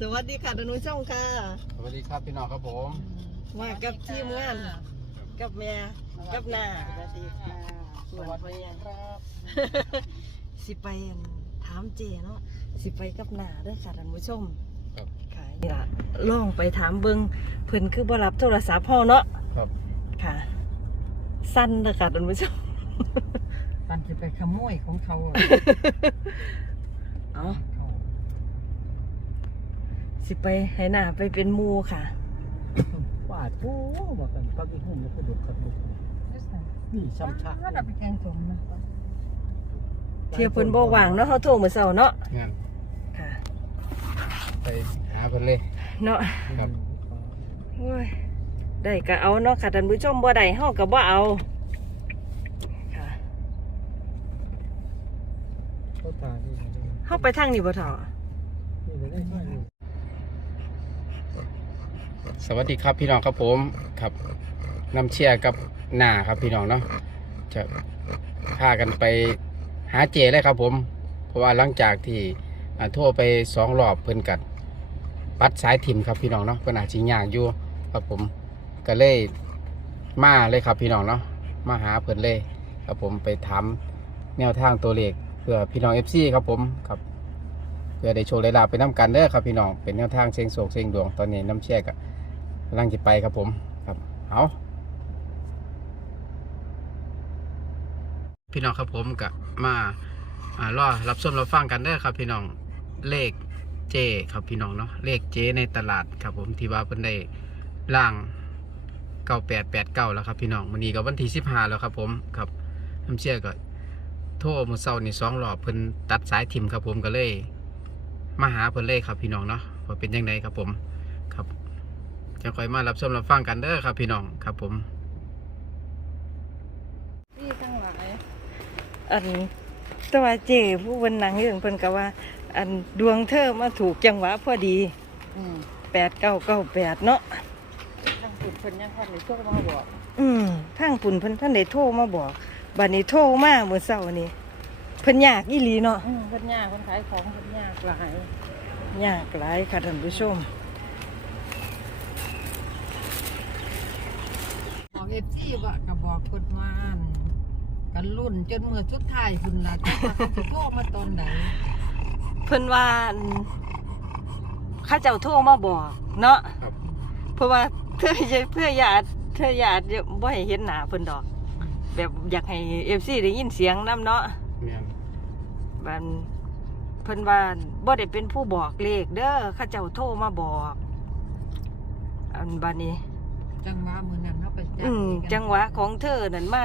สวัสดีค่ะท่านผู้ชมค่ะ สวัสดีครับพี่น้องครับผมมากับทีมงานกับแม่กับน้าสวัสดีค่ะส่วนพ่อยังครับสิไปถามเจเนาะสิไปกับน้าเด้อค่ะท่านผู้ชมครับค่ะนี่ล่ะลองไปถามเบิงเพิ่นคือบ่รับโทรศัพท์พ่อเนาะครับค่ะ สั้นเด้อค่ะท่านผู้ชมปันจะไปขโมยของเขาอะเอาเขา สิไปให้หน้าไปเป็นหมูค่ะวาดปูบอกกันปักอีหุ่มแล้วก็ดุดกระดุกนี่ช้ำชะก็ดับไปแกงสมนะเที่ยวเพิ่นบ่ว่างเนาะเฮาโทรมื้อเช้าเนาะงานค่ะ ไปหาเพิ่นเลยเนาะครับโอ้ยได้ก็เอาเนาะค่ะท่านผู้ชมบ่ได้เฮาก็บ่เอาค่ะเขาตานี่เฮาไปทางนี้บ่เฒ่า นี่เลยได้ช่วยนี่ สวัสดีครับพี่น้องครับผมครับน้ำเชี่ยกับหน้าครับพี่น้องเนาะจะพากันไปหาเจเลยครับผม เพราะว่าหลังจากที่อ่าโทรไปสองรอบเพิ่นกัดปัดสายถิ่มครับพี่น้องเนาะเพิ่นอาจสิยากอยู่ครับผมก็เลยมาเลยครับพี่น้องเนาะมาหาเพิ่นเลยครับผมไปถามแนวทางตัวเลขเพื่อพี่น้อง FC ครับผมครับเพื่อได้โชว์ได้ลาบไปน้ำกันเด้อครับพี่น้องเป็นแนวทางเสียงโศกเสียงดวงตอนนี้น้ำเชี่ยกับ กำลังจะไปครับผมครับเอาพี่น้องครับผมกับมาอ่ารอรับส้มรับฟังกันเด้อครับ พี่น้องเลขเจครับพี่น้องเนาะเลขเจในตลาดครับผมที่ว่าเพิ่นได้ล่างเก้าแปดแปดเก้าแล้วครับพี่น้องวันนี้ก็วันที่สิบห้าแล้วครับผมครับน้ำเชี่ยก็โทรมาเช้านี่สองรอบเพิ่นตัดสายทิมครับผมก็เลย มาหาเพิ่นเลยครับพี่น้องเนาะว่าเป็นยังไงครับผมครับ จะคอยมารับชมรับฟังกันเด้อครับพี่น้องครับผมที่ทั้งหลายอันแตัวาเจผู้เพิ่นนั่งอยู่เพิ่นก็ว่า อันดวงเธอมาถูกจังหวะพอดีอืม8998เนาะทั้งสุดคนยังพันในช่วงมาบอกอืมทางปุ่นเพิ่นท่านได้โทรมาบอกบัดนี้โทรมาเมื่อเช้านี้เพิ่นยากอีหลีเนาะอืมคนยากคนขายของคนยากหลายยากหลายค่ะท่านผู้ชม บอก เอฟซีว่าก็บอกคนวานกันรุ่นจนมือสุดท้ายคุณล่ะจะว่าเขาจะโทรมาตอนไหนเพิ่นว่าอันเข้าเจ้าโทรมาบอก เนาะครับ เพราะว่าเธอจะเพื่อญาติเธอญาติบ่ให้เห็นหน้าเพิ่นดอก แบบอยากให้ FC ได้ยินเสียงนํเนาะ แม่นบันเพิ่นว่าบ่ได้เป็นผู้บอกเลขเด้อเข้าเจ้าโทรมาบอก อันบัดนี้ จังหวะมือนั้นเขาไปจัอืมกันจังหวะของเธอนั่นมา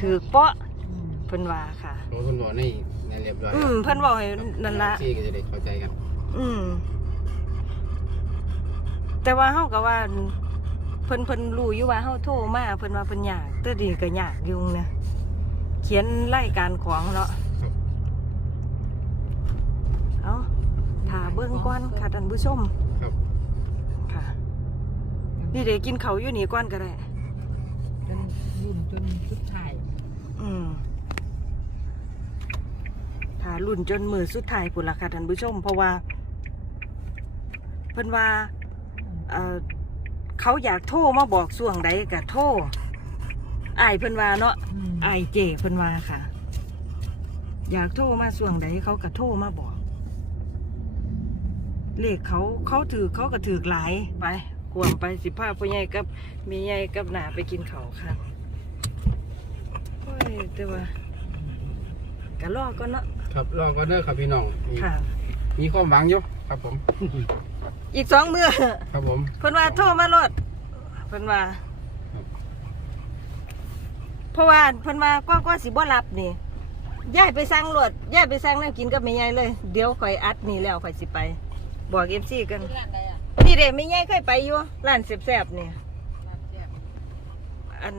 ถือเปาะอืมเพิ่นว่าค่ะโอ้เพิ่นบอกในในเรียบร้อยอืมเพิ่นบอกให้นั่นละ ที่ก็จะได้เข้าใจกันอืม แต่ว่าเฮาก็ว่าเพิ่นเพิ่นรู้อยู่ว่าเฮาโทรมาเพิ่นว่าเพิ่นยากแต่ดีก็ยากอยู่นะเขียนรายการของเนาะครับเอาถ้าเบิ่งก่อนค่ะท่านผู้ชม ครับค่ะ นี่เดี๋ยวกินเขาวอยู่นี่ก่อนก็ได้จนรุ่นจนสุดท้ายอืมถ้ารุ่นจนมือสุดท้ายพุ่นละค่ะท่านผู้ชม เพราะว่า เพิ่นว่าเอ่อเขาอยากโทรมาบอกส่วงใดก็โทรอายเพิ่นว่าเนาะอืมอายเจเพิ่นว่าค่ะ อยากโทรมาส่วงใดเขาก็โทรมาบอกเลขเขาเขาถือเขาก็ถือหลายไป กวมไปสิพาพ่อใหญ่กับแมีใหญ่กับหนาไปกินเขาวค่ะโอ้ยแต่ว่าก็รอก็เนาะครับรอก่อนเด้อครับพี่น้องมีค่ะ มีความหวังอยู่ครับผม อีกสองมือครับผม เพิ่นว่าโทรมารถเพิ่นว่า ครับ เพราะว่าเพิ่นว่าก็ก็สิบ่รับนี่ย้ายไปสั่งรถย้ายไปสั่งน้ำกินกับแม่ใหญ่เลย เดี๋ยวข่อยอัดนี่แล้วข่อยสิไป บอก FC กันที่ร้านใดอะนี่ เด้แม่ใหญ่เคยไปอยู่ร้านแซ่บๆนี่ร้านแซ่บอัน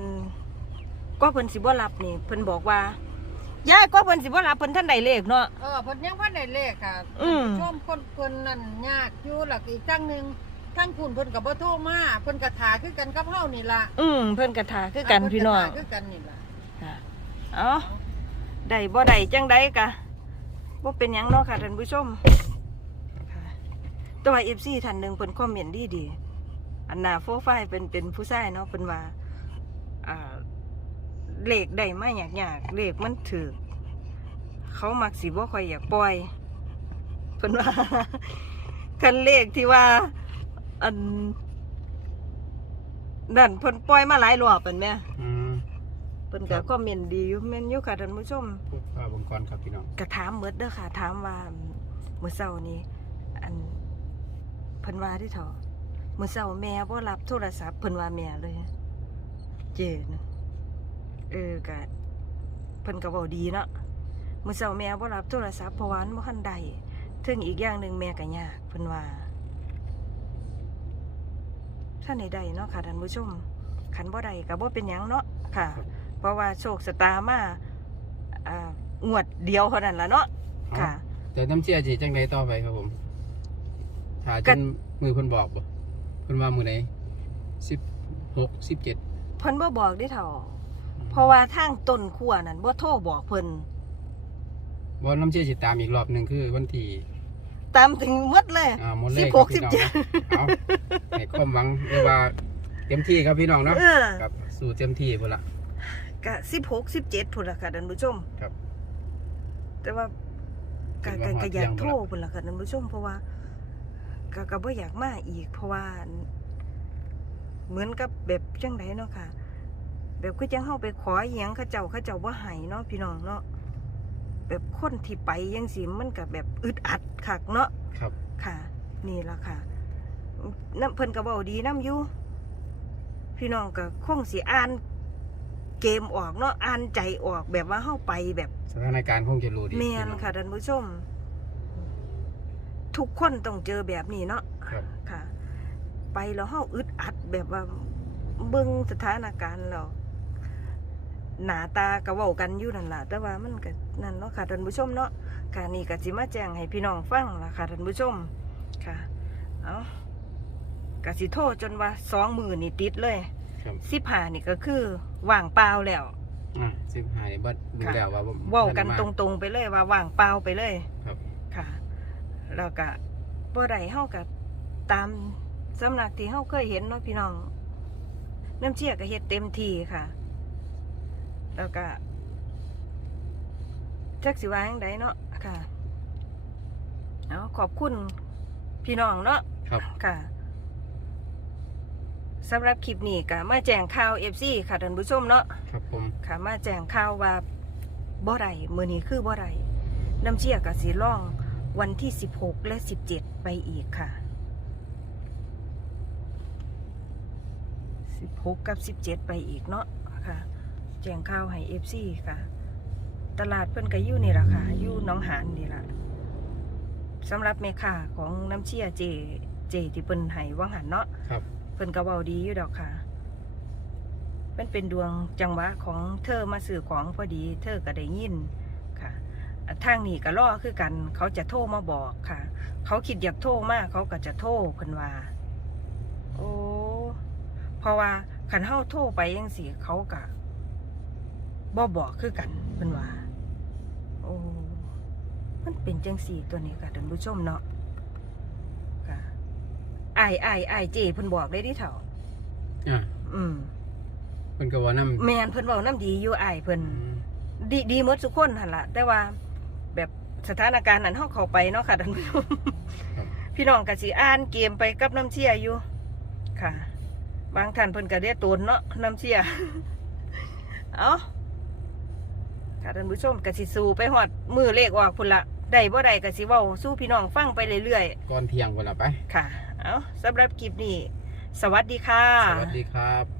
ก็เพิ่นสิบ่รับนี่เพิ่นบอกว่าย้ายก็เพิ่นสิบ่รับเพิ่นท่านใดเลขเนาะเออเพิ่นยังพันได้เลขค่ะอืมชมคนเพิ่นนั่นยากอยู่หลักอีกจังหนึงทั้งคุณเพิ่นก็บ่โทรมาเพิ่นก็ถาคือกันกับเฮานี่ล่ะอืมเพิ่นกระถาคือกันพี่น้องเพิ่ก็ท่าคือกันนี่ล่ะค่ะเอาได้บ่ได้จังใดกะบ่เป็นหยังเนาะค่ะท่านผู้ชมค่ะ แต่ว่า FC ท่านหนึงเพิ่นคอมเมนต์ดีดีๆอันหน้าโปรไฟล์เป็นเป็นผู้ชายเนาะเพิ่นว่าอ่าเลขได้มาอยากๆเลขมันถูกเขามักสิบ่ค่อยอยากปล่อยเพิ่นว่าคันเลขที่ว่า อันนั่นเพิ่นปล่อยมาหลายรอบเป็นแหม่อืมเพิ่นก็คอมเมนต์ดีอยู่แม่นอยู่ค่ะท่านผู้ชมพูดว่าบังกรครับพี่น้องก็ถามเบิดเด้อค่ะ ถามว่ามื้อเช้านี้อัน เพิ่นว่าที่เถาะมื้อเช้าแม่บ่รับโทรศัพท์เพิ่นว่าแม่เลย เจนะเออก็เพิ่นก็เว้าดีเนาะมื้อเช้าแม่บ่รับโทรศัพท์เพราะว่ามันบ่ทันได้ถึงอีกอย่างหนึงแม่ก็ยากเพิ่นว่าท่านใดๆเนาะค่ะท่านผู้ชมคันบ่ได้ก็บ่เป็นหยังเนาะค่ะ เพราะว่าโชคชะตามาอ่างวดเดียวเท่านั้นล่ะเนาะค่ะเดี๋ยวน้ำเชี่ยจีจังไดต่อไปครับผม ถ้าจก็นมือเพิ่นบอกบ่เพิ่นว่ามือไหนสิบหกสิบเจ็ดเพิ่นบ่บอกได้เท่าเพราะว่าทางต้นขั้วนั่นบ่โทรบอกเพิ่นว่าน้ำเชี่ยสิตามอีกรอบหนึ่งคือวันที่ตามถึงหมดเลยอ่าหมดเลสิยบหกสิบเจ็ด เอาให้ความหวังเรียกว่าเต็มที่ครับพี่น้องเนาะเออ ครับสู่เต็มที่พุ่นละก็16 17พุ่นล่ะค่ะท่านผู้ชมครับแต่ว่าก็คิดว่าฮอดก็ก็อยากเที่ยงโทรพุ่นล่ะพุ่นล่ะค่ะท่านผู้ชมเพราะว่า ก็ก็บ่อยากมาอีก เพราะว่าเหมือนกับแบบจังไดเนาะค่ะ แบบคือจังเฮาไปขออีหยังเขาเจ้าเขาเจ้าบ่ให้เนาะพี่น้องเนาะแบบคนที่ไปจังซี่มันก็แบบอึดอัดคักเนาะครับ ค่ะ นี่ละค่ะน้ำเพิ่นก็เบาดีน้ำอยู่พี่น้องก็คงสิอ่าน เกมออกเนาะอ่านใจออกแบบว่าเข้าไปแบบ สถานการณ์คงจะรู้ดีแมนพี่องค่ะท่านผู้ชม ทุกคนต้องเจอแบบนี้เนาะครับ ค่ะ ไปแล้วเฮาอึดอัดแบบว่าเบิ่งสถานการณ์แล้วหน้าตาก็เว้ากันอยู่นั่นล่ะแต่ว่ามันก็นั่นเนาะค่ะท่านผู้ชมเนาะค่ะนี่ก็สิมาแจ้งให้พี่น้องฟังล่ะค่ะท่านผู้ชมค่ะเอากสิโทษจนว่าสองมือนี่ติดเลยครับ สิบหานี่ก็คือว่างเปล่าแล้ว อ่าสิบหายบัดดูค่ะ แล้วว่าบ่เว้ากันทัตมารงๆไปเลยว่าว่างเปล่าไปเลย ครับค่ะ แล้วก็บ่ได้เฮากับตามสำนักที่เฮาเคยเห็นเนาะพี่น้อง น้ำเชี่ยก็เฮ็ดเต็มที่ค่ะ แล้วก็จักสิว่าจังไดเนาะค่ะเอาขอบคุณพี่น้องเนาะครับ ค่ะสำหรับคลิปนี้ก็มาแจ้งข่าว FC ค่ะท่านผู้ชมเนาะครับผมค่ะมาแจ้งข่าวว่าบ่ได้มื้อนี้คือบ่ได้น้ำเชี่ยก็สิล่อง วันที่ 16 และ 17 ไปอีกค่ะ 16 กับ 17 ไปอีกเนาะค่ะ แจ้งข่าวให้ FC ค่ะ ตลาดเพิ่นก็อยู่นี่ล่ะค่ะอยู่หน้องหานนี่ล่ะสำหรับแม่ค้าของน้ำเชี่ยเจเจที่เพิ่นให้ว่างหันเนาะครับเพิ่นก็เว้าดีอยู่ดอกค่ะมันเป็นดวงจังหวะของเธอมาสื่อของพอดี เธอก็ได้ยินค่ะอะ ทางนี้ก็รอคือกัน เขาจะโทรมาบอกค่ะ เขาคิดอยากโทรมากเขาก็จะโทรเพิ่นว่า โอ้เพราะว่าคันเฮาโทรไปยังสิเขาก็บ่บอกคือกันเพิ่นว่า โอ้มันเป็นจังสี่ตัวนี้ค่ะท่านผู้ชมเนาะค่ะไอ้ไอ้ไอ้ายเจเพิ่นบอกได้ดิเถ่าอ่าอืมเพิ่นก็ว่าน้ำแมนเพิ่นเว้าน้ำดีอยู่ไอ้ายเพิ่นอืมดีดีหมดทุกคนหั่นล่ะแต่ว่าแบบ สถานการณ์นั้นเฮาเข้าไปเนาะค่ะท่านผู้ชมพี่น้องก็สิอ่านเกมไปกับน้ำเชียอยู่ค่ะ บางท่านเพิ่นก็เรียกตนเนาะน้ำเชียเอาค่ะท่านผู้ชมก็สิสู้ไปฮอดมือเลขออกพุ่นละได้บ่ได้ก็สิเว้าสู้พี่น้องฟังไปเรื่อยๆก่อนเที่ยงพุ่นละไปค่ะ เอาสำหรับคลิปนี้ สวัสดีค่ะ สวัสดีครับ